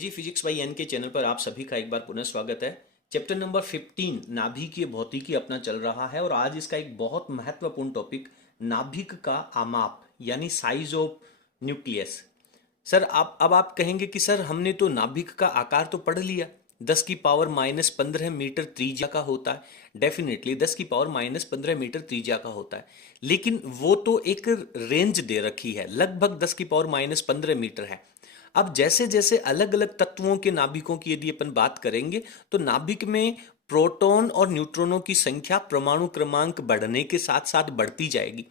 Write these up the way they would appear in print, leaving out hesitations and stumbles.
Easy physics by N K channel पर आप सभी का एक बार पुनः स्वागत है। चैप्टर नंबर 15 नाभिकीय भौतिकी अपना चल रहा है और आज इसका एक बहुत महत्वपूर्ण टॉपिक नाभिक का आमाप यानी साइज ऑफ न्यूक्लियस। सर अब आप कहेंगे कि सर हमने तो नाभिक का आकार तो पढ़ लिया, 10⁻⁻15 मीटर त्रिज्या का होता है। डेफिनेटली 10⁻⁻15 मीटर त्रिज्या का होता है, लेकिन वो तो एक रेंज दे रखी है, लगभग 10⁻⁻15 मीटर है। अब जैसे जैसे अलग अलग तत्वों के नाभिकों की यदि अपन बात करेंगे तो नाभिक में प्रोटॉन और न्यूट्रॉनों की संख्या परमाणु क्रमांक बढ़ने के साथ साथ बढ़ती जाएगी।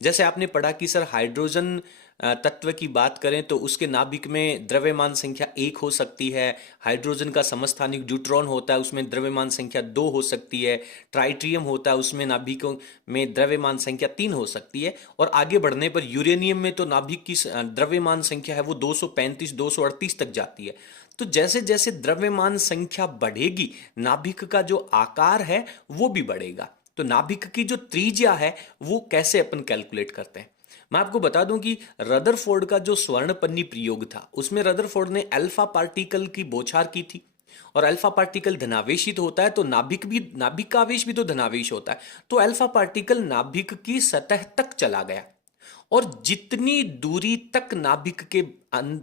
जैसे आपने पढ़ा कि सर हाइड्रोजन तत्व की बात करें तो उसके नाभिक में द्रव्यमान संख्या 1 हो सकती है। हाइड्रोजन का समस्थानिक ड्यूट्रॉन होता है, उसमें द्रव्यमान संख्या 2 हो सकती है। ट्राइट्रियम होता है, उसमें नाभिकों में द्रव्यमान संख्या 3 हो सकती है। और आगे बढ़ने पर यूरेनियम में तो नाभिक की द्रव्यमान संख्या है वो 235 238 तक जाती है। तो जैसे जैसे द्रव्यमान संख्या बढ़ेगी नाभिक का जो आकार है वो भी बढ़ेगा। तो नाभिक की जो त्रिज्या है वो कैसे अपन कैलकुलेट करते हैं, मैं आपको बता दूं कि रदरफोर्ड का जो स्वर्णपन्नी प्रयोग था उसमें रदरफोर्ड ने अल्फा पार्टिकल की बौछार की थी। और अल्फा पार्टिकल धनावेशित होता है तो नाभिक का आवेश भी तो धनावेश होता है। तो अल्फा पार्टिकल नाभिक की सतह तक चला गया और जितनी दूरी तक नाभिक के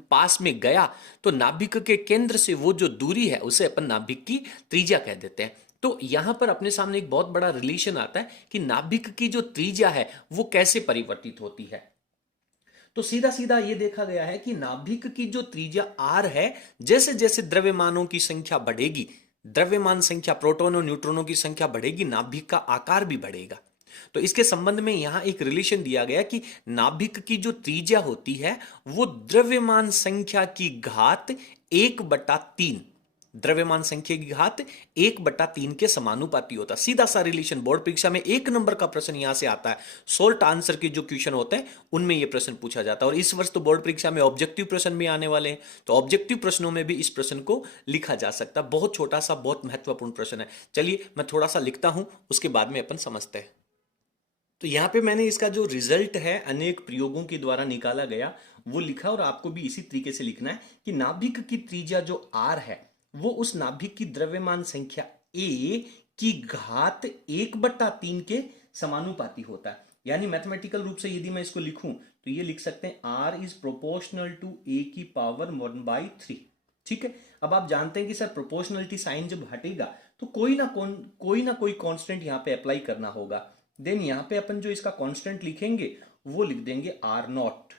पास में गया तो नाभिक के केंद्र से वो जो दूरी है उसे अपन नाभिक की त्रिज्या कह देते हैं। तो यहां पर अपने सामने एक बहुत बड़ा रिलेशन आता है कि नाभिक की जो त्रिज्या है वो कैसे परिवर्तित होती है। तो सीधा सीधा ये देखा गया है कि नाभिक की जो त्रिज्या आर है, जैसे जैसे द्रव्यमानों की संख्या बढ़ेगी, द्रव्यमान संख्या प्रोटॉन और न्यूट्रॉनों की संख्या बढ़ेगी, नाभिक का आकार भी बढ़ेगा। तो इसके संबंध में यहां एक रिलेशन दिया गया कि नाभिक की जो त्रिज्या होती है वो द्रव्यमान संख्या की घात 1/3, द्रव्यमान संख्या की घात 1/3 के समानुपाती होता है। सीधा सा रिलेशन बोर्ड परीक्षा में 1 नंबर का प्रश्न यहां से आता है। शॉर्ट आंसर के जो क्वेश्चन होते हैं उनमें यह प्रश्न पूछा जाता है। और इस वर्ष तो बोर्ड परीक्षा में ऑब्जेक्टिव प्रश्न भी आने वाले हैं, तो ऑब्जेक्टिव प्रश्नों में भी इस प्रश्न को लिखा जा सकता है। बहुत छोटा सा बहुत महत्वपूर्ण प्रश्न है। चलिए मैं थोड़ा सा लिखता हूं, उसके बाद में अपन समझते हैं। तो यहाँ पे मैंने इसका जो रिजल्ट है अनेक प्रयोगों के द्वारा निकाला गया वो लिखा, और आपको भी इसी तरीके से लिखना है कि नाभिक की त्रिज्या जो आर है वो उस नाभिक की द्रव्यमान संख्या ए की घात 1/3 के समानुपाती होता है। यानी मैथमेटिकल रूप से यदि मैं इसको लिखूं तो ये लिख सकते हैं आर इज प्रोपोर्शनल टू ए की पावर 1/3। ठीक है, अब आप जानते हैं कि सर प्रोपोर्शनलिटी साइन जब हटेगा तो कोई ना कोई कांस्टेंट यहाँ पे अप्लाई करना होगा। देन यहां पे अपन जो इसका कांस्टेंट लिखेंगे वो लिख देंगे आर नॉट,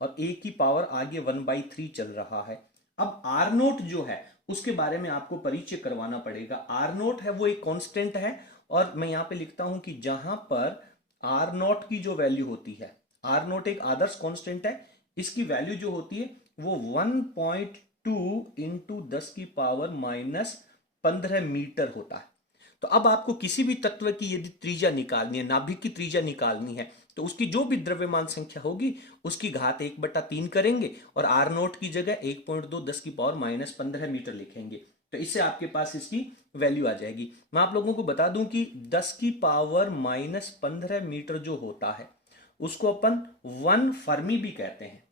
और ए की पावर आगे 1/3 चल रहा है। अब आर नोट जो है उसके बारे में आपको परिचय करवाना पड़ेगा। आर नोट है वो एक कांस्टेंट है, और मैं यहां पे लिखता हूं कि जहां पर आर नोट की जो वैल्यू होती है, आर नोट एक आदर्श कांस्टेंट है, इसकी वैल्यू जो होती है वो 1.2 इंटू 10⁻⁻15 मीटर होता है। तो अब आपको किसी भी तत्व की यदि त्रिज्या निकालनी है, नाभिक की त्रिज्या निकालनी है, तो उसकी जो भी द्रव्यमान संख्या होगी उसकी घात 1/3 करेंगे और आर नोट की जगह 1.2 10⁻⁻15 मीटर लिखेंगे। तो इससे आपके पास इसकी वैल्यू आ जाएगी। मैं आप लोगों को बता दूं कि 10⁻⁻15 मीटर जो होता है उसको अपन 1 फर्मी भी कहते हैं।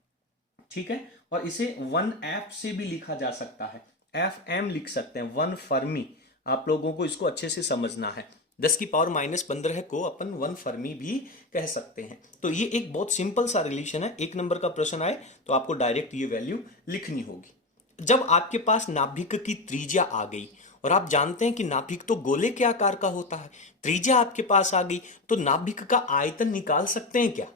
ठीक है, और इसे 1 एफ से भी लिखा जा सकता है, एफ एम लिख सकते हैं, 1 फर्मी। आप लोगों को इसको अच्छे से समझना है। 10⁻⁻15 को अपन 1 फर्मी भी कह सकते हैं। तो ये एक बहुत सिंपल सा रिलेशन है। 1 नंबर का प्रश्न आए तो आपको डायरेक्ट ये वैल्यू लिखनी होगी। जब आपके पास नाभिक की त्रिज्या आ गई, और आप जानते हैं कि नाभिक तो गोले के आकार का होता है, त्रिज्या आपके पास आ गई तो नाभिक का आयतन निकाल सकते हैं क्या।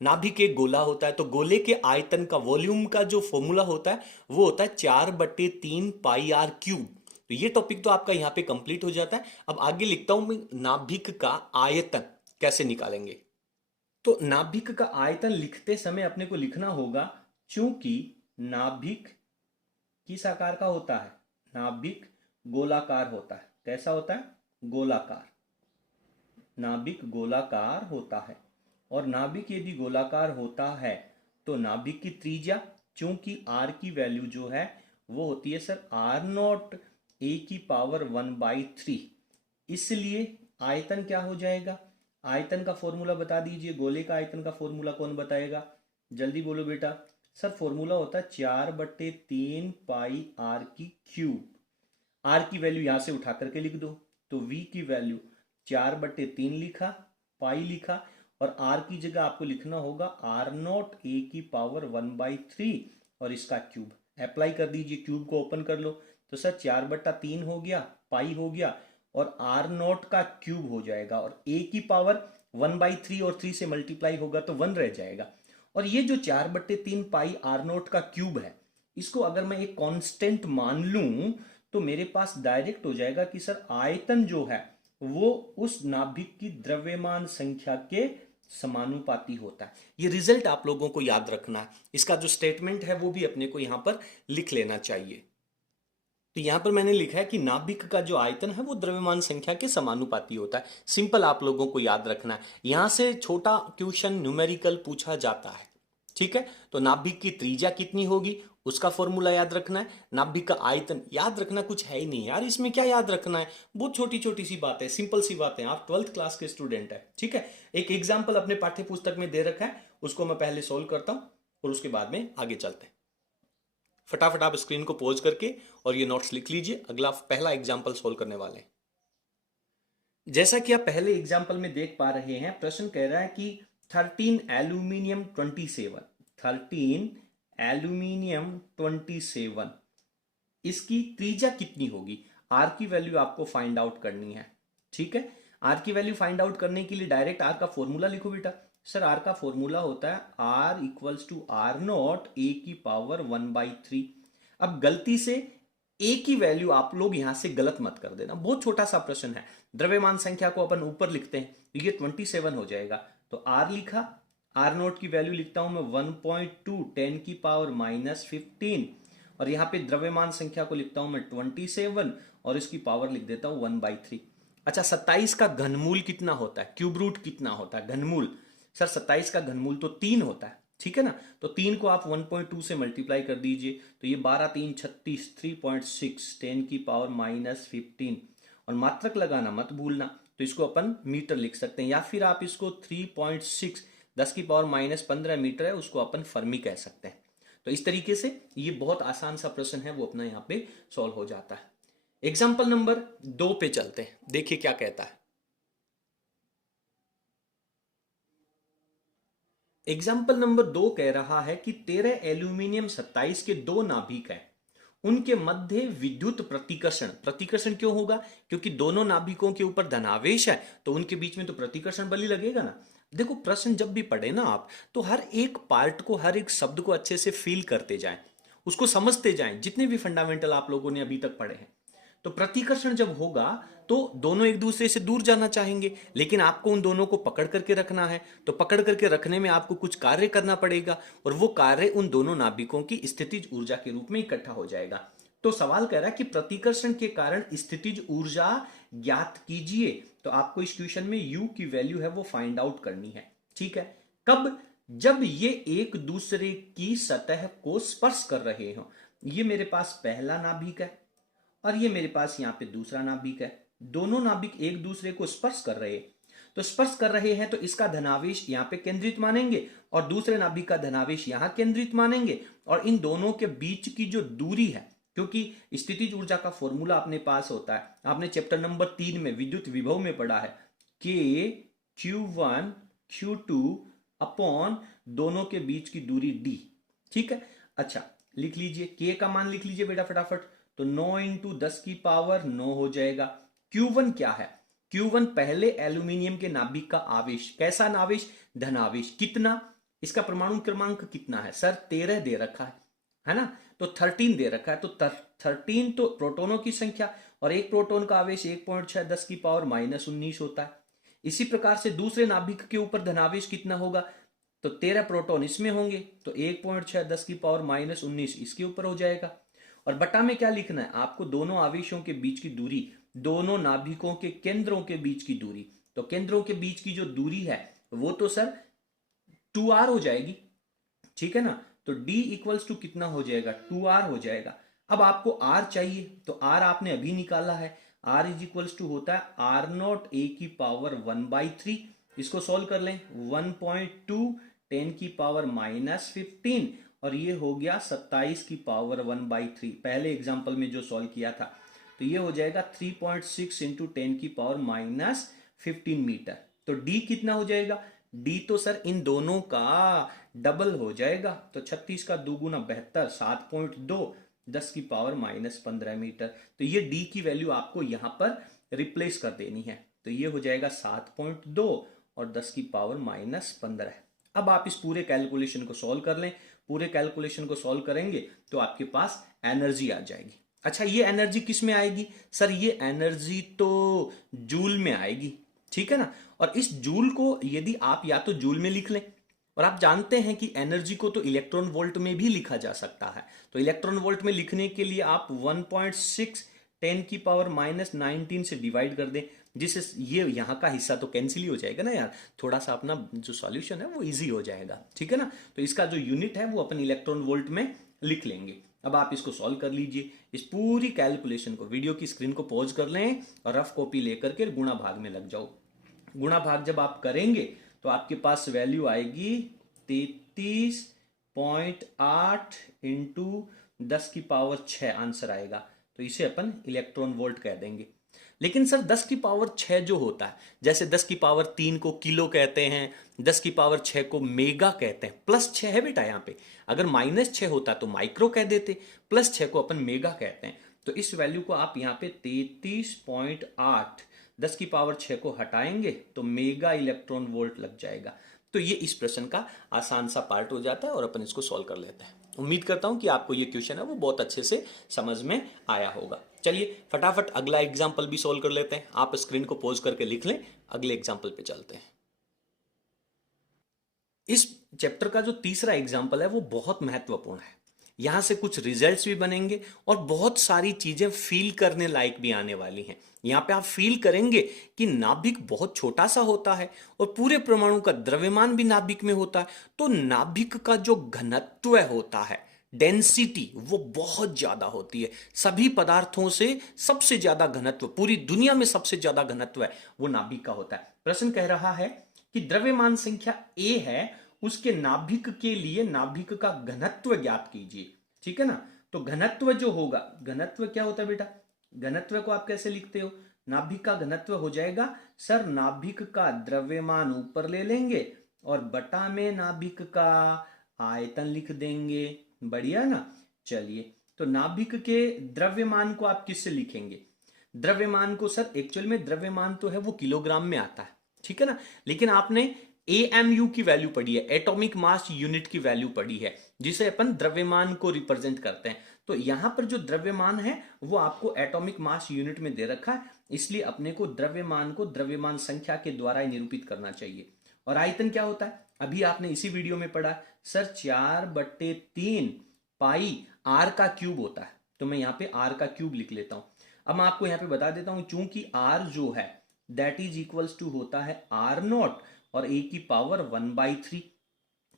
नाभिक एक गोला होता है तो गोले के आयतन का वॉल्यूम का जो फॉर्मूला होता है वो होता है 4/3 पाई आर क्यूब। तो ये टॉपिक तो आपका यहां पे कंप्लीट हो जाता है। अब आगे लिखता हूं मैं नाभिक का आयतन कैसे निकालेंगे। तो नाभिक का आयतन लिखते समय अपने को लिखना होगा, चूंकि नाभिक किस आकार का होता है, नाभिक गोलाकार होता है। कैसा होता है, गोलाकार। नाभिक गोलाकार होता है, और नाभिक यदि गोलाकार होता है तो नाभिक की त्रिज्या, चूंकि आर की वैल्यू जो है वो होती है सर आर नॉट ए की पावर 1/3, इसलिए आयतन क्या हो जाएगा। आयतन का फॉर्मूला बता दीजिए, गोले का आयतन का फॉर्मूला कौन बताएगा, जल्दी बोलो बेटा। सर फॉर्मूला होता है 4/3 पाई आर की क्यूब। आर की वैल्यू यहां से उठा करके लिख दो, तो वी की वैल्यू 4/3 लिखा, पाई लिखा, और आर की जगह आपको लिखना होगा r0 a⁻1/3 और इसका क्यूब। अप्लाई कर दीजिए, क्यूब को ओपन कर लो, तो सर 4/3 हो गया, पाई हो गया, और r0 का क्यूब हो जाएगा, और a⁻1/3 और 3 से मल्टीप्लाई होगा तो 1 रह जाएगा। और ये जो 4/3 पाई r0 का क्यूब है, इसको अगर मैं एक कांस्टेंट मान लूं तो मेरे पास डायरेक्ट हो जाएगा कि सर आयतन जो है वो उस नाभिक की द्रव्यमान संख्या के समानुपाती होता है। ये रिजल्ट आप लोगों को याद रखना है, इसका जो स्टेटमेंट है वो भी अपने को यहां पर लिख लेना चाहिए। तो यहां पर मैंने लिखा है कि नाभिक का जो आयतन है वो द्रव्यमान संख्या के समानुपाती होता है। सिंपल आप लोगों को याद रखना है, यहां से छोटा क्वेश्चन न्यूमेरिकल पूछा जाता है। ठीक है, तो नाभिक की त्रिज्या कितनी होगी उसका फॉर्मूला याद रखना है, नाभिक का आयतन याद रखना, कुछ है ही नहीं यार इसमें, क्या याद रखना है, बहुत छोटी छोटी सी बात है, सिंपल सी बात है, आप 12th क्लास के स्टूडेंट है। ठीक है, एक एग्जाम्पल अपने पाठ्य पुस्तक में दे रखा है, उसको मैं पहले सोल्व करता हूं और उसके बाद में आगे चलते हैं। फटाफट आप स्क्रीन को पॉज करके और ये नोट्स लिख लीजिए, अगला पहला एग्जाम्पल सोल्व करने वाले हैं। जैसा कि आप पहले एग्जाम्पल में देख पा रहे हैं, प्रश्न कह रहा है कि 13 एल्यूमिनियम 27 इसकी त्रिज्या कितनी होगी, आर की वैल्यू आपको फाइंड आउट करनी है। ठीक है, आर की वैल्यू फाइंड आउट करने के लिए डायरेक्ट आर का फॉर्मूला लिखो बेटा। सर आर का फॉर्मूला होता है r=r0 a⁻1/3। अब गलती से ए की वैल्यू आप लोग यहां से गलत मत कर देना, बहुत छोटा सा प्रश्न है, द्रव्यमान संख्या को अपन ऊपर लिखते हैं, ये 27 हो जाएगा, तो आर लिखा, r0 की वैल्यू लिखता हूं मैं 1.2 10⁻15, और यहां पे द्रव्यमान संख्या को लिखता हूं मैं 27 और इसकी पावर लिख देता हूं 1/3। अच्छा, 27 का घनमूल कितना होता है, क्यूब रूट कितना होता है घनमूल, सर 27 का घनमूल तो 3 होता है। ठीक है ना, तो 3 को आप 1.2 से मल्टीप्लाई कर दीजिए, तो ये 12 3 36 3.6 10⁻15, और मात्रक लगाना मत भूलना, तो इसको अपन मीटर लिख सकते हैं, या फिर आप इसको 3.6 10⁻15 मीटर है उसको अपन फर्मी कह सकते हैं। तो इस तरीके से ये बहुत आसान सा प्रश्न है, वो अपना यहाँ पे सॉल्व हो जाता है। एग्जाम्पल नंबर 2 पे चलते हैं, देखिए क्या कहता है। एग्जाम्पल नंबर 2 कह रहा है कि 13 एल्यूमिनियम 27 के दो नाभिक हैं, उनके मध्य विद्युत प्रतिकर्षण, प्रतिकर्षण क्यों होगा, क्योंकि दोनों नाभिकों के ऊपर धनावेश है, तो उनके बीच में तो प्रतिकर्षण बल ही लगेगा ना। देखो प्रश्न जब भी पढ़े ना आप, तो हर एक पार्ट को, हर एक शब्द को अच्छे से फील करते जाएं, उसको समझते जाएं, जितने भी फंडामेंटल आप लोगों ने अभी तक पढ़े हैं। तो प्रतिकर्षण जब होगा तो दोनों एक दूसरे से दूर जाना चाहेंगे, लेकिन आपको उन दोनों को पकड़ करके रखना है, तो पकड़ करके रखने में आपको कुछ कार्य करना पड़ेगा, और वो कार्य उन दोनों नाभिकों की स्थितिज ऊर्जा के रूप में इकट्ठा हो जाएगा। तो सवाल कह रहा है कि प्रतिकर्षण के कारण स्थितिज ऊर्जा ज्ञात कीजिए, तो आपको इस क्वेश्चन में U की वैल्यू है वो फाइंड आउट करनी है। ठीक है, कब, जब ये एक दूसरे की सतह को स्पर्श कर रहे हो, ये मेरे पास पहला नाभिक है और ये मेरे पास यहां पे दूसरा नाभिक है, दोनों नाभिक एक दूसरे को स्पर्श कर रहे हैं, तो स्पर्श कर रहे हैं तो इसका धनावेश यहां पे केंद्रित मानेंगे और दूसरे नाभिक का धनावेश यहां केंद्रित मानेंगे, और इन दोनों के बीच की जो दूरी है, क्योंकि स्थितिज ऊर्जा का फॉर्मूला अपने पास होता है, आपने चैप्टर नंबर 3 में विद्युत विभव में पढ़ा है, K Q1 Q2 अपॉन दोनों के बीच की दूरी D। ठीक है, अच्छा लिख लीजिए, K का मान लिख लीजिए बेटा फटाफट, तो 9 इंटू 10 की पावर 9 हो जाएगा। Q1 क्या है, Q1 पहले एल्यूमिनियम के नाभिक का आवेश, कैसा नावेश, धनावेश, कितना, इसका परमाणु क्रमांक कितना है, सर 13 दे रखा है ना, तो 13 दे रखा है, तो 13 तो प्रोटोनों की संख्या, और एक प्रोटोन का आवेश 1.6 10 की पावर -19 होता है। इसी प्रकार से दूसरे नाभिक के ऊपर धनावेश कितना होगा, तो 13 प्रोटोन इसमें होंगे, तो 1.6 10 की पावर -19 इसके ऊपर हो जाएगा, और बटा में क्या लिखना है आपको, दोनों आवेशों के बीच की दूरी, दोनों नाभिकों के केंद्रों के बीच की दूरी, तो केंद्रों के बीच की जो दूरी है वो तो सर 2r हो जाएगी। ठीक है ना, तो D इक्वल्स टू कितना हो जाएगा, 2r हो जाएगा। अब आपको r चाहिए, तो r आपने अभी निकाला है, r इज इक्वल्स टू होता है r0 a⁻1/3, इसको सॉल्व कर लें, 1.2 10 की पावर -15 और ये हो गया 27 की पावर 1/3, पहले एग्जाम्पल में जो सॉल्व किया था। तो ये हो जाएगा 3.6 इंटू 10 की पावर -15 मीटर। तो डी कितना हो जाएगा? डी तो सर इन दोनों का डबल हो जाएगा। तो 36 का दोगुना 72, 7.2, 10 की पावर -15 मीटर। तो ये डी की वैल्यू आपको यहां पर रिप्लेस कर देनी है। तो ये हो जाएगा 7.2 और 10 की पावर -15। अब आप इस पूरे कैलकुलेशन को सॉल्व कर लें। पूरे कैलकुलेशन को सॉल्व करेंगे तो आपके पास एनर्जी आ जाएगी। अच्छा, ये एनर्जी किस में आएगी? सर ये एनर्जी तो जूल में आएगी, ठीक है ना। और इस जूल को यदि आप या तो जूल में लिख लें, और आप जानते हैं कि एनर्जी को तो इलेक्ट्रॉन वोल्ट में भी लिखा जा सकता है। तो इलेक्ट्रॉन वोल्ट में लिखने के लिए आप 1.6 10 की पावर -19 से डिवाइड कर दें, जिससे ये यहाँ का हिस्सा तो कैंसिल ही हो जाएगा ना यार। थोड़ा सा अपना जो सॉल्यूशन है वो इजी हो जाएगा, ठीक है ना। तो इसका जो यूनिट है वो अपन इलेक्ट्रॉन वोल्ट में लिख लेंगे। अब आप इसको सॉल्व कर लीजिए। इस पूरी कैलकुलेशन को वीडियो की स्क्रीन को पॉज कर लें और रफ कॉपी लेकर के गुणा भाग में लग जाओ। गुणा भाग जब आप करेंगे तो आपके पास वैल्यू आएगी 33.8 इंटू 10 की पावर 6 आंसर आएगा। तो इसे अपन इलेक्ट्रॉन वोल्ट कह देंगे। लेकिन सर 10 की पावर 6 जो होता है, जैसे 10 की पावर 3 को किलो कहते हैं, 10 की पावर 6 को मेगा कहते हैं, +6 है बेटा यहाँ पे। अगर -6 होता तो माइक्रो कह देते, +6 को अपन मेगा कहते हैं। तो इस वैल्यू को आप यहाँ पे 33.8 10 की पावर 6 को हटाएंगे तो मेगा इलेक्ट्रॉन वोल्ट लग जाएगा। तो ये इस प्रश्न का आसान सा पार्ट हो जाता है और अपन इसको सॉल्व कर लेते हैं। उम्मीद करता हूं कि आपको ये क्वेश्चन है वो बहुत अच्छे से समझ में आया होगा। चलिए फटाफट अगला एग्जाम्पल भी सॉल्व कर लेते हैं। आप स्क्रीन को पॉज करके लिख लें, अगले एग्जाम्पल पे चलते हैं। इस चैप्टर का जो तीसरा एग्जाम्पल है वो बहुत महत्वपूर्ण है। यहां से कुछ रिजल्ट्स भी बनेंगे और बहुत सारी चीजें फील करने लायक भी आने वाली हैं। यहां पे आप फील करेंगे कि नाभिक बहुत छोटा सा होता है और पूरे परमाणु का द्रव्यमान भी नाभिक में होता है। तो नाभिक का जो घनत्व होता है, डेंसिटी, वो बहुत ज्यादा होती है। सभी पदार्थों से सबसे ज्यादा घनत्व, पूरी दुनिया में सबसे ज्यादा घनत्व है वो नाभिक का होता है। प्रश्न कह रहा है कि द्रव्यमान संख्या ए है, उसके नाभिक के लिए नाभिक का घनत्व ज्ञात कीजिए, ठीक है ना। तो घनत्व जो होगा, घनत्व क्या होता है बेटा? घनत्व को आप कैसे लिखते हो? नाभिक का घनत्व हो जाएगा सर नाभिक का द्रव्यमान ऊपर ले लेंगे और बटा में नाभिक का आयतन लिख देंगे। बढ़िया ना। चलिए, तो नाभिक के द्रव्यमान को आप किससे लिखेंगे? द्रव्यमान को सर एक्चुअल में द्रव्यमान तो है वो किलोग्राम में आता है, ठीक है ना। लेकिन आपने AMU की वैल्यू पढ़ी है, एटॉमिक मास यूनिट की वैल्यू पढ़ी है, जिसे अपन द्रव्यमान को रिप्रेजेंट करते हैं। तो यहां पर जो द्रव्यमान है वो आपको एटॉमिक मास यूनिट में दे रखा है, इसलिए अपने को द्रव्यमान संख्या के द्वारा ही निरूपित करना चाहिए। और आयतन क्या होता है? अभी आपने इसी वीडियो में पढ़ा सर 4/3 पाई R का क्यूब होता है। तो मैं यहाँ पे R का क्यूब लिख लेता हूं। अब मैं आपको यहाँ पे बता देता हूं, चूंकि R जो है दैट इज इक्वल्स टू होता है R0 और a की पावर 1/3,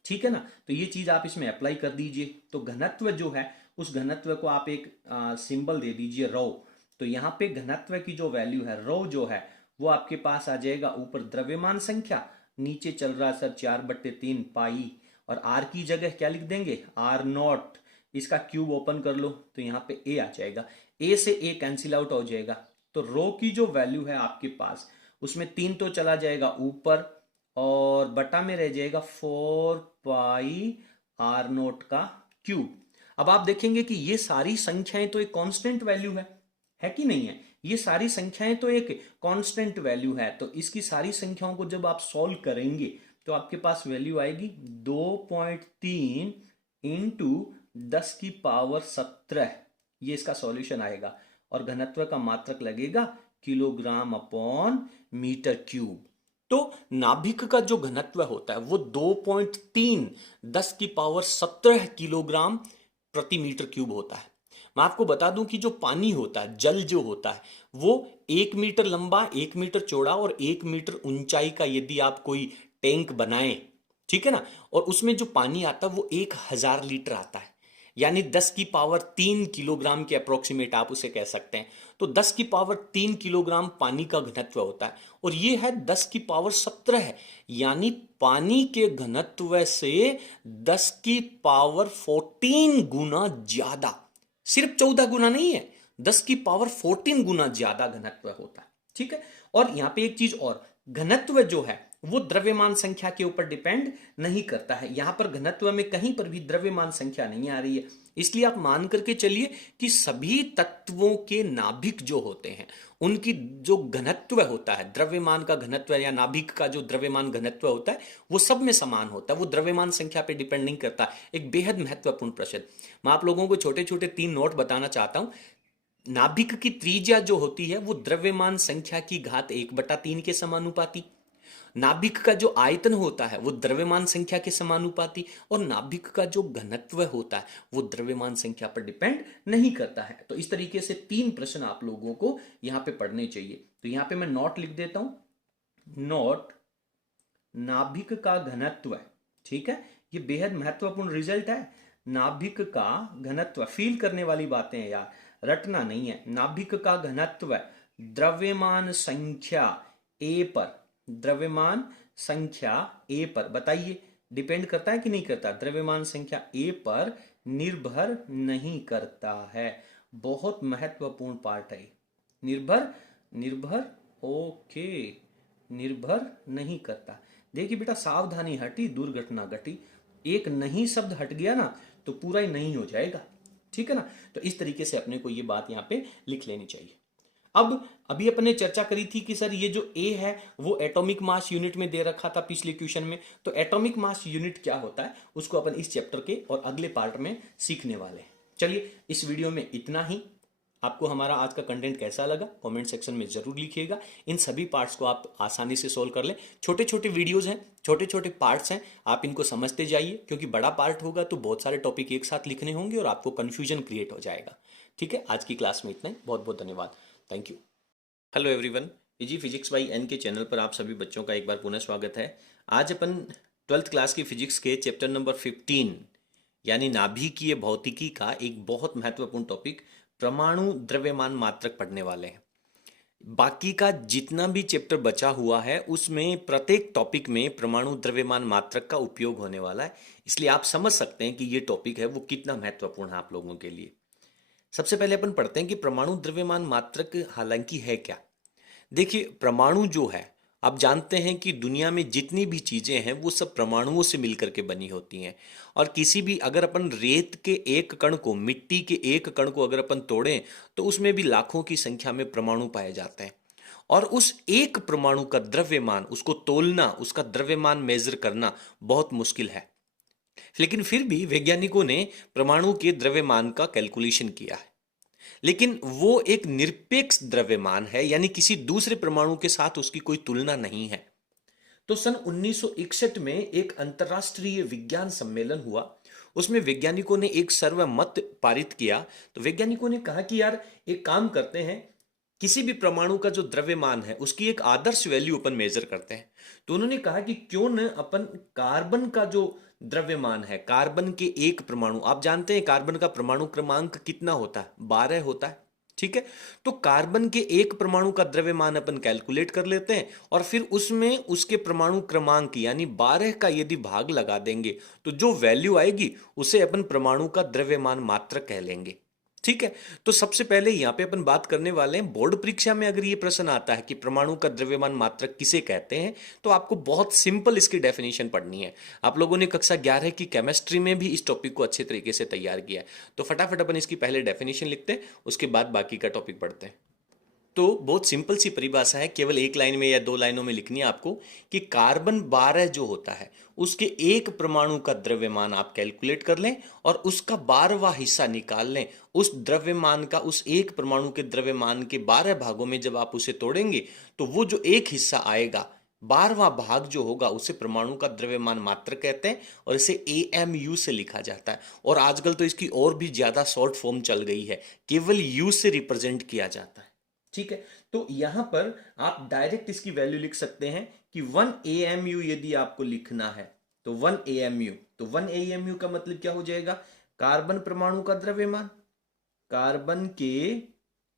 ठीक है ना। तो ये चीज आप इसमें अप्लाई कर दीजिए। तो घनत्व जो है उस घनत्व को आप एक सिंबल दे दीजिए रो। तो यहाँ पे घनत्व की जो वैल्यू है रो जो है वो आपके पास आ जाएगा, ऊपर द्रव्यमान संख्या, नीचे चल रहा सर 4/3 पाई, और R की जगह क्या लिख देंगे? R0। इसका क्यूब ओपन कर लो तो यहाँ पे a आ जाएगा, a से a कैंसिल आउट हो जाएगा। तो रो की जो वैल्यू है आपके पास उसमें 3 तो चला जाएगा ऊपर और बटा में रह जाएगा 4 पाई R0 का क्यूब। अब आप देखेंगे कि ये सारी संख्याएं तो एक कांस्टेंट वैल्यू है कि नहीं है? ये सारी संख्याएं तो एक कांस्टेंट वैल्यू है। तो इसकी सारी संख्याओं को जब आप सॉल्व करेंगे तो आपके पास वैल्यू आएगी 2.3 इंटू 10 की पावर 17। ये इसका सॉल्यूशन आएगा और घनत्व का मात्रक लगेगा किलोग्राम अपॉन मीटर क्यूब। तो नाभिक का जो घनत्व होता है वो 2.3 10 की पावर 17 किलोग्राम प्रति मीटर क्यूब होता है। मैं आपको बता दूं कि जो पानी होता है, जल जो होता है, वो 1 मीटर लंबा, 1 मीटर चौड़ा और 1 मीटर ऊंचाई का यदि आप कोई टैंक बनाएं, ठीक है ना, और उसमें जो पानी आता है वो 1000 लीटर आता है। यानी 10 की पावर 3 किलोग्राम के अप्रोक्सीमेट आप उसे कह सकते हैं। तो 10 की पावर 3 किलोग्राम पानी का घनत्व होता है, और ये है 10 की पावर 17 है, यानी पानी के घनत्व से 10 की पावर 14 गुना ज्यादा, सिर्फ 14 गुना नहीं है, 10 की पावर 14 गुना ज्यादा घनत्व होता है। ठीक है, और यहां पे एक चीज और, घनत्व जो है वो द्रव्यमान संख्या के ऊपर डिपेंड नहीं करता है। यहां पर घनत्व में कहीं पर भी द्रव्यमान संख्या नहीं आ रही है, इसलिए आप मान करके चलिए कि सभी तत्वों के नाभिक जो होते हैं उनकी जो घनत्व होता है, द्रव्यमान का घनत्व या नाभिक का जो द्रव्यमान घनत्व होता है वो सब में समान होता है, वो द्रव्यमान संख्या पे डिपेंड नहीं करता। एक बेहद महत्वपूर्ण प्रश्न, मैं आप लोगों को छोटे छोटे 3 नोट बताना चाहता हूं। नाभिक की त्रिज्या जो होती है वो द्रव्यमान संख्या की घात 1/3 के समानुपाती, नाभिक का जो आयतन होता है वो द्रव्यमान संख्या के समानुपाती, और नाभिक का जो घनत्व होता है वो द्रव्यमान संख्या पर डिपेंड नहीं करता है। तो इस तरीके से 3 प्रश्न आप लोगों को यहां पे पढ़ने चाहिए। तो यहां पे मैं नोट लिख देता हूं, नोट नाभिक का घनत्व। ठीक है, ये बेहद महत्वपूर्ण रिजल्ट है। नाभिक का घनत्व, फील करने वाली बातें हैं यार, रटना नहीं है। नाभिक का घनत्व द्रव्यमान संख्या ए पर, द्रव्यमान संख्या ए पर, बताइए डिपेंड करता है कि नहीं करता? द्रव्यमान संख्या ए पर निर्भर नहीं करता है। बहुत महत्वपूर्ण पार्ट है। निर्भर, निर्भर, ओके, निर्भर नहीं करता। देखिए बेटा, सावधानी हटी दुर्घटना घटी। एक नहीं शब्द हट गया ना तो पूरा ही नहीं हो जाएगा। ठीक है ना, तो इस तरीके से अपने को ये बात यहां पे लिख लेनी चाहिए। अब अभी अपने चर्चा करी थी कि सर ये जो ए है वो एटॉमिक मास यूनिट में दे रखा था पिछले क्वेश्चन में, तो एटॉमिक मास यूनिट क्या होता है उसको अपन इस चैप्टर के और अगले पार्ट में सीखने वाले हैं। चलिए, इस वीडियो में इतना ही। आपको हमारा आज का कंटेंट कैसा लगा कमेंट सेक्शन में जरूर लिखिएगा। इन सभी पार्ट्स को आप आसानी से सोल्व कर लें। छोटे छोटे वीडियोस हैं, छोटे छोटे पार्ट्स हैं, आप इनको समझते जाइए, क्योंकि बड़ा पार्ट होगा तो बहुत सारे टॉपिक एक साथ लिखने होंगे और आपको कंफ्यूजन क्रिएट हो जाएगा। ठीक है, आज की क्लास में इतना ही। बहुत बहुत धन्यवाद। Thank you. Hello everyone, easy physics by N K channel पर आप सभी बच्चों का एक बार पुनः स्वागत है। आज अपन 12th क्लास की फिजिक्स के चैप्टर नंबर 15 यानी नाभिकीय भौतिकी का एक बहुत महत्वपूर्ण टॉपिक परमाणु द्रव्यमान मात्रक पढ़ने वाले हैं। बाकी का जितना भी चैप्टर बचा हुआ है उसमें प्रत्येक टॉपिक में परमाणु द्रव्यमान मात्रक का उपयोग होने वाला है, इसलिए आप समझ सकते हैं कि ये टॉपिक है वो कितना महत्वपूर्ण है आप लोगों के लिए। सबसे पहले अपन पढ़ते हैं कि परमाणु द्रव्यमान मात्रक हालांकि है क्या। देखिए, परमाणु जो है, आप जानते हैं कि दुनिया में जितनी भी चीजें हैं वो सब परमाणुओं से मिलकर के बनी होती हैं, और किसी भी अगर अपन रेत के एक कण को, मिट्टी के एक कण को अगर अपन तोड़ें तो उसमें भी लाखों की संख्या में परमाणु पाए जाते हैं, और उस एक परमाणु का द्रव्यमान, उसको तोलना, उसका द्रव्यमान मेजर करना बहुत मुश्किल है। लेकिन फिर भी वैज्ञानिकों ने परमाणु के द्रव्यमान का कैलकुलेशन किया है, लेकिन वो एक निरपेक्ष द्रव्यमान है, यानी किसी दूसरे परमाणु के साथ उसकी कोई तुलना नहीं है। तो सन 1961 में एक अंतरराष्ट्रीय विज्ञान सम्मेलन हुआ, उसमें वैज्ञानिकों ने एक सर्वमत पारित किया। तो वैज्ञानिकों ने कहा कि यार एक काम करते हैं, किसी भी परमाणु का जो द्रव्यमान है उसकी एक आदर्श वैल्यू अपन मेजर करते हैं। तो उन्होंने कहा कि क्यों न अपन कार्बन का जो द्रव्यमान है, कार्बन के एक परमाणु, आप जानते हैं कार्बन का परमाणु क्रमांक कितना होता है? 12 होता है। ठीक है, तो कार्बन के एक परमाणु का द्रव्यमान अपन कैलकुलेट कर लेते हैं, और फिर उसमें उसके परमाणु क्रमांक यानी 12 का यदि भाग लगा देंगे तो जो वैल्यू आएगी उसे अपन परमाणु का द्रव्यमान मात्रक कह लेंगे। ठीक है, तो सबसे पहले यहां पे अपन बात करने वाले हैं, बोर्ड परीक्षा में अगर ये प्रश्न आता है कि परमाणु का द्रव्यमान मात्रक किसे कहते हैं, तो आपको बहुत सिंपल इसकी डेफिनेशन पढ़नी है। आप लोगों ने कक्षा 11 की केमिस्ट्री में भी इस टॉपिक को अच्छे तरीके से तैयार किया है, तो फटाफट अपन इसकी पहले डेफिनेशन लिखते हैं, उसके बाद बाकी का टॉपिक पढ़ते हैं। तो बहुत सिंपल सी परिभाषा है, केवल एक लाइन में या 2 लाइनों में लिखनी है आपको कि कार्बन 12 जो होता है उसके एक परमाणु का द्रव्यमान आप कैलकुलेट कर लें और उसका 12वां हिस्सा निकाल लें। उस द्रव्यमान का, उस एक परमाणु के द्रव्यमान के 12 भागों में जब आप उसे तोड़ेंगे तो वो जो एक हिस्सा आएगा, 12वां भाग जो होगा, उसे परमाणु का द्रव्यमान मात्रक कहते हैं, और इसे AMU से लिखा जाता है। और आजकल तो इसकी और भी ज्यादा शॉर्ट फॉर्म चल गई है, केवल U से रिप्रेजेंट किया जाता है। ठीक है, तो यहां पर आप डायरेक्ट इसकी वैल्यू लिख सकते हैं कि 1 AMU यदि आपको लिखना है तो 1 AMU, तो 1 AMU का मतलब क्या हो जाएगा? कार्बन परमाणु का द्रव्यमान, कार्बन के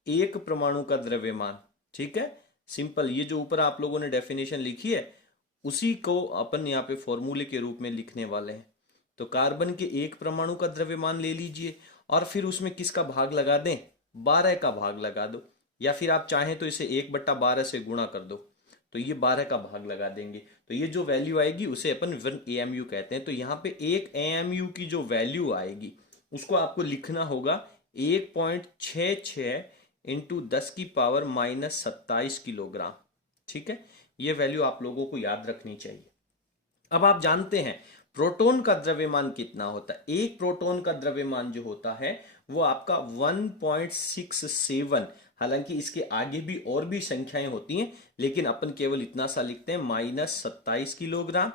एक परमाणु का द्रव्यमान। ठीक है, सिंपल। ये जो ऊपर आप लोगों ने डेफिनेशन लिखी है उसी को अपन यहाँ पे फॉर्मूले के रूप में लिखने वाले हैं। तो कार्बन के एक परमाणु का द्रव्यमान ले लीजिए और फिर उसमें किसका भाग लगा दें, 12 का भाग लगा दो, या फिर आप चाहें तो इसे 1/12 से गुणा कर दो, तो ये 12 का भाग लगा देंगे। तो ये जो वैल्यू आएगी उसे अपन 1 AMU कहते हैं। तो यहाँ पे 1 AMU की जो वैल्यू आएगी उसको आपको लिखना होगा 1.66 इंटू 10⁻⁻27 किलोग्राम। ठीक है, ये वैल्यू आप लोगों को याद रखनी चाहिए। अब आप जानते हैं प्रोटॉन का द्रव्यमान कितना होता है। एक प्रोटॉन का द्रव्यमान जो होता है वो आपका 1.67, हालांकि इसके आगे भी और भी संख्याएं होती हैं लेकिन अपन केवल इतना सा लिखते हैं, -27 किलोग्राम।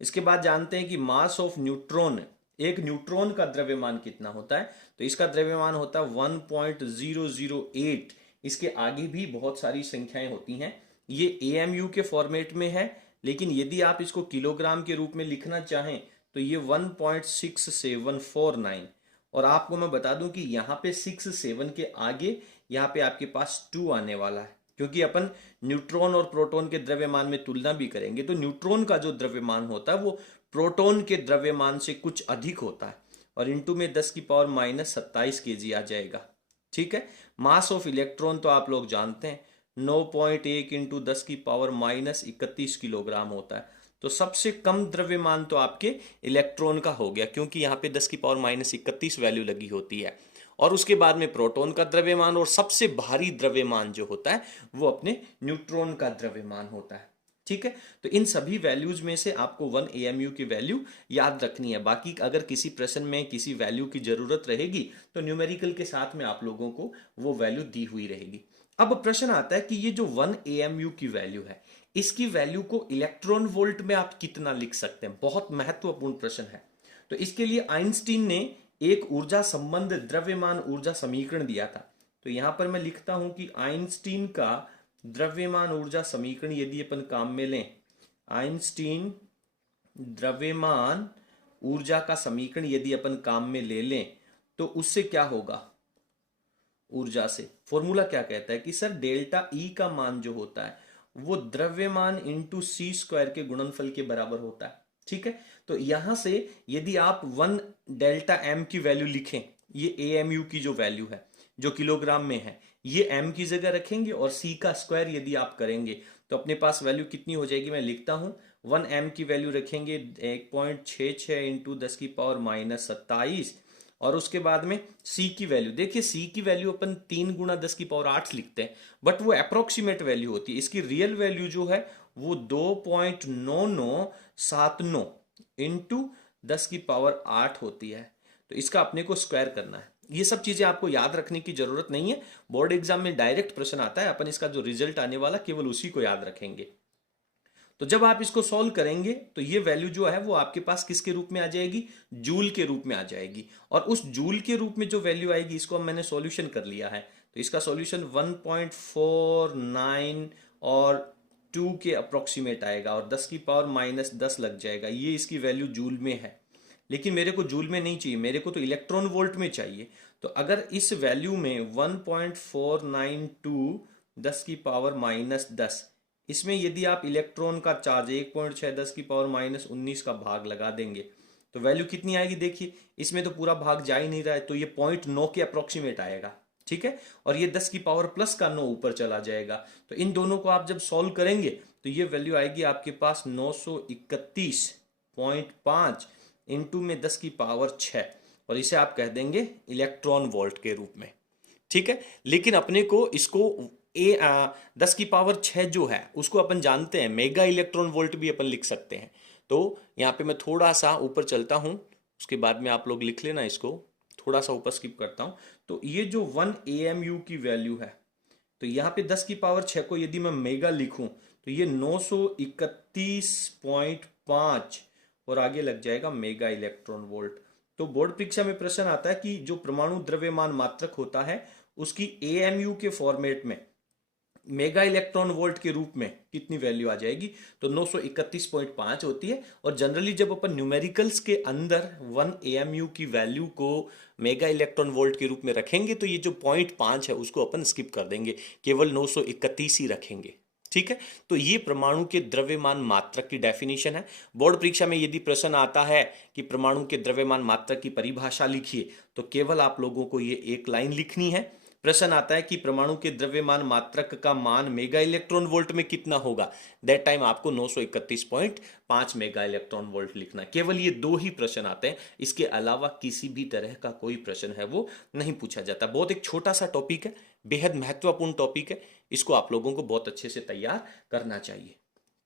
इसके बाद जानते हैं कि मास ऑफ न्यूट्रॉन, एक न्यूट्रॉन का द्रव्यमान कितना होता है। तो इसका द्रव्यमान होता है 1.008। इसके आगे भी बहुत सारी संख्याएं होती हैं। ये AMU के फॉर्मेट में है, लेकिन यदि आप इसको किलोग्राम के रूप में लिखना चाहें तो ये 1.6749। और आपको मैं बता दूं कि यहाँ पे 67 के आगे यहाँ पे आपके पास 2 आने वाला है, क्योंकि अपन न्यूट्रॉन और प्रोटॉन के द्रव्यमान में तुलना भी करेंगे। तो न्यूट्रॉन का जो द्रव्यमान होता है वो प्रोटॉन के द्रव्यमान से कुछ अधिक होता है और इंटू में 10⁻⁻27 kg आ जाएगा। ठीक है, मास ऑफ इलेक्ट्रॉन तो आप लोग जानते हैं 9.1 इंटू 10⁻31 किलोग्राम होता है। तो सबसे कम द्रव्यमान तो आपके इलेक्ट्रॉन का हो गया, क्योंकि यहाँ पे 10⁻31 वैल्यू लगी होती है। और उसके बाद में प्रोटॉन का द्रव्यमान, और सबसे भारी द्रव्यमान जो होता है वो अपने न्यूट्रॉन का द्रव्यमान होता है। ठीक है, तो इन सभी वैल्यूज में से आपको 1 AMU की वैल्यू याद रखनी है। बाकी अगर किसी प्रश्न में किसी वैल्यू की जरूरत रहेगी तो न्यूमेरिकल के साथ में आप लोगों को वो वैल्यू दी हुई रहेगी। अब प्रश्न आता है कि ये जो 1 AMU की वैल्यू है इसकी वैल्यू को इलेक्ट्रॉन वोल्ट में आप कितना लिख सकते हैं, बहुत महत्वपूर्ण प्रश्न है। तो इसके लिए आइंस्टीन ने एक ऊर्जा संबंध द्रव्यमान ऊर्जा समीकरण दिया था। तो यहां पर मैं लिखता हूं कि आइंस्टीन का द्रव्यमान ऊर्जा समीकरण यदि अपन काम में लें, आइंस्टीन द्रव्यमान ऊर्जा का समीकरण यदि अपन काम में ले लें तो उससे क्या होगा, ऊर्जा से फॉर्मूला क्या कहता है कि सर डेल्टा ई का मान जो होता है वो द्रव्यमान इंटू c² के गुणनफल के बराबर होता है। ठीक है, तो यहां से यदि आप 1 डेल्टा m की वैल्यू लिखें, ये AMU की जो वैल्यू है जो किलोग्राम में है ये m की जगह रखेंगे और c का स्क्वायर यदि आप करेंगे तो अपने पास वैल्यू कितनी हो जाएगी, मैं लिखता हूं 1 m की वैल्यू रखेंगे 1.66 इंटू 10⁻⁻27 और उसके बाद में c की वैल्यू, देखिए c की वैल्यू अपन 3 गुणा 10⁸ लिखते हैं, बट वो अप्रोक्सीमेट वैल्यू होती है। इसकी रियल वैल्यू जो है वो 2.9979 इंटू 10⁸ होती है। तो इसका अपने को स्क्वायर करना है। ये सब चीजें आपको याद रखने की जरूरत नहीं है, बोर्ड एग्जाम में डायरेक्ट प्रश्न आता है, अपन इसका जो रिजल्ट आने वाला केवल उसी को याद रखेंगे। तो जब आप इसको सॉल्व करेंगे तो ये वैल्यू जो है वो आपके पास किसके रूप में आ जाएगी, जूल के रूप में आ जाएगी। और उस जूल के रूप में जो वैल्यू आएगी इसको अब मैंने सॉल्यूशन कर लिया है, तो इसका सॉल्यूशन 1.49 और 2 के अप्रोक्सीमेट आएगा और 10⁻⁻10 लग जाएगा। ये इसकी वैल्यू जूल में है, लेकिन मेरे को जूल में नहीं चाहिए, मेरे को तो इलेक्ट्रॉन वोल्ट में चाहिए। तो अगर इस वैल्यू में 1.492 10⁻⁻10 इसमें यदि आप इलेक्ट्रॉन का चार्ज 1.6 10⁻⁻19 का भाग लगा देंगे तो वैल्यू कितनी आएगी, देखिए इसमें तो पूरा भाग जा ही नहीं रहा है, तो ये 0.9 के अप्रोक्सीमेट आएगा। ठीक है, और ये 10⁻+9 ऊपर चला जाएगा। तो इन दोनों को आप जब सॉल्व करेंगे तो ये वैल्यू आएगी आपके पास 931.5 इंटू में 10⁻6 और इसे आप कह देंगे इलेक्ट्रॉन वोल्ट के रूप में। ठीक है, लेकिन अपने को इसको 10⁻6 जो है उसको अपन जानते हैं मेगा इलेक्ट्रॉन वोल्ट भी अपन लिख सकते हैं। तो यहाँ पे मैं थोड़ा सा ऊपर चलता हूं, उसके बाद में आप लोग लिख लेना, इसको थोड़ा सा ऊपर स्किप करता हूं। तो ये जो 1 AMU की वैल्यू है, तो यहाँ पे 10⁻6 को यदि मैं मेगा लिखूं तो ये 931.5 और आगे लग जाएगा मेगा इलेक्ट्रॉन वोल्ट। तो बोर्ड परीक्षा में प्रश्न आता है कि जो परमाणु द्रव्यमान मात्रक होता है उसकी AMU के फॉर्मेट में मेगा इलेक्ट्रॉन वोल्ट के रूप में कितनी वैल्यू आ जाएगी, तो 931.5 होती है। और जनरली जब अपन न्यूमेरिकल्स के अंदर 1 AMU की वैल्यू को मेगा इलेक्ट्रॉन वोल्ट के रूप में रखेंगे तो ये जो 0.5 है उसको अपन स्किप कर देंगे, केवल 931 ही रखेंगे। ठीक है, तो ये परमाणु के द्रव्यमान मात्रक की डेफिनेशन है। बोर्ड परीक्षा में यदि प्रश्न आता है कि परमाणु के द्रव्यमान मात्रक की परिभाषा लिखिए, तो केवल आप लोगों को ये एक लाइन लिखनी है। प्रश्न आता है कि परमाणु के द्रव्यमान मात्रक का मान मेगा इलेक्ट्रॉन वोल्ट में कितना होगा, दैट टाइम आपको 931.5 मेगा इलेक्ट्रॉन वोल्ट लिखना है। केवल ये दो ही प्रश्न आते हैं, इसके अलावा किसी भी तरह का कोई प्रश्न है वो नहीं पूछा जाता। बहुत एक छोटा सा टॉपिक है, बेहद महत्वपूर्ण टॉपिक है, इसको आप लोगों को बहुत अच्छे से तैयार करना चाहिए।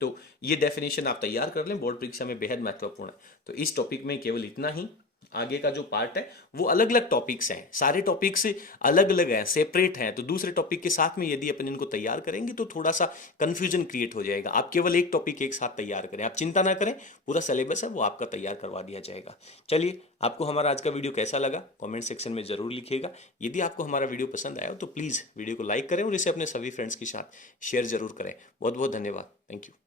तो ये डेफिनेशन आप तैयार कर लें, बोर्ड परीक्षा में बेहद महत्वपूर्ण है। तो इस टॉपिक में केवल इतना ही। आगे का जो पार्ट है वो अलग अलग टॉपिक्स हैं, सारे टॉपिक्स अलग अलग हैं, सेपरेट हैं। तो दूसरे टॉपिक के साथ में यदि अपन इनको तैयार करेंगे तो थोड़ा सा कंफ्यूजन क्रिएट हो जाएगा। आप केवल एक टॉपिक एक साथ तैयार करें, आप चिंता ना करें, पूरा सिलेबस है वो आपका तैयार करवा दिया जाएगा। चलिए, आपको हमारा आज का वीडियो कैसा लगा कमेंट सेक्शन में जरूर लिखिएगा। यदि आपको हमारा वीडियो पसंद आया तो प्लीज़ वीडियो को लाइक करें और इसे अपने सभी फ्रेंड्स के साथ शेयर जरूर करें। बहुत बहुत धन्यवाद, थैंक यू।